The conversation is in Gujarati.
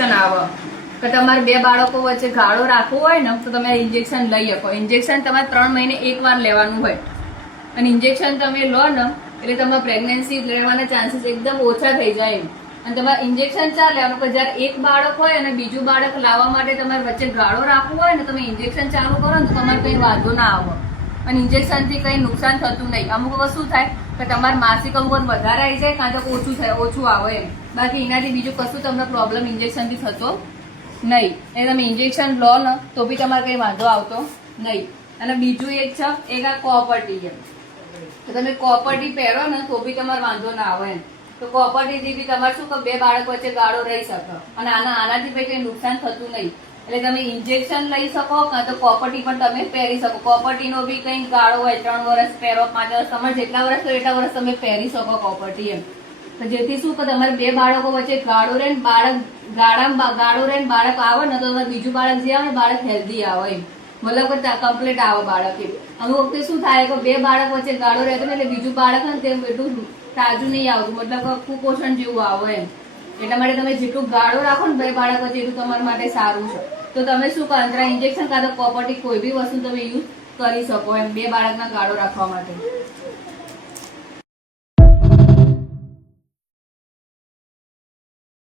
આવે કે તમારે બે બાળકો વચ્ચે ગાળો રાખવો હોય ને તો તમે ઇન્જેક્શન લઈ શકો. ઇન્જેક્શન તમારે 3 મહિને એકવાર લેવાનું હોય અને ઇન્જેક્શન તમે લો ને એટલે તમારે પ્રેગ્નન્સી લેવાના ચાન્સીસ એકદમ ઓછા થઈ જાય એમ. અને તમારે ઇન્જેક્શન ચાલે લેવાનું કે જયારે એક બાળક હોય અને બીજું બાળક લાવવા માટે તમારે વચ્ચે ગાળો રાખવો હોય ને તમે ઇન્જેક્શન ચાલુ કરો ને તો તમારે કઈ વાંધો ના આવે અને ઇન્જેક્શન થી કઈ નુકસાન થતું નહીં. અમુક વસ્તુ થાય કે તમારે માસિક અવર વધારે આવી જાય કાં તો ઓછું આવે એમ. બાકી એનાથી બીજું કશું તમને પ્રોબ્લેમ ઇન્જેક્શન થી થતો નહીં. એ તમે ઇન્જેક્શન લો ને તો બી તમારે કઈ વાંધો આવતો નહીં. અને બીજું એક છે એક આ કોપરટી એમ તો તમે કોપરટી પહેરો ને તો બી તમારે વાંધો ના આવે એમ. તો કોપરટી થી બી તમારે શું કે બે બાળક વચ્ચે ગાળો રહી શકે અને આનાથી કઈ નુકસાન થતું નહીં. એટલે તમે ઇન્જેક્શન લઈ શકો કાં તો કોપરટી પણ તમે પહેરી શકો. કોપરટી નો બી કઈ ગાળો હોય 3 વર્ષ પહેરો 5 વર્ષ તમારે જેટલા વર્ષ હોય એટલા વર્ષ તમે પહેરી શકો કોપરટી એમ. તો જેથી શું કે તમારે બે બાળકો વચ્ચે ગાળો રહે ને ગાળો રહે ને બાળક આવે ને તો તમારે બીજું બાળક જે આવે ને બાળક હેલ્ધી આવે એમ. મતલબ કે કમ્પ્લીટ આવે બાળક એમ. અમુક વખતે શું થાય કે બે બાળક વચ્ચે ગાળો રહેતો ને એટલે બીજું બાળક ને તે એટલું તાજું નહીં આવતું મતલબ કુપોષણ જેવું આવે એમ. એટલા માટે તમે જેટલું ગાળો રાખો ને બે બાળક વચ્ચે એટલું તમારા માટે સારું છે. તો તમે શું કરો ઇન્જેક્શન કાં તો કોપરટી કોઈ બી વસ્તુ તમે યુઝ કરી શકો એમ બે બાળકના ગાળો રાખવા માટે.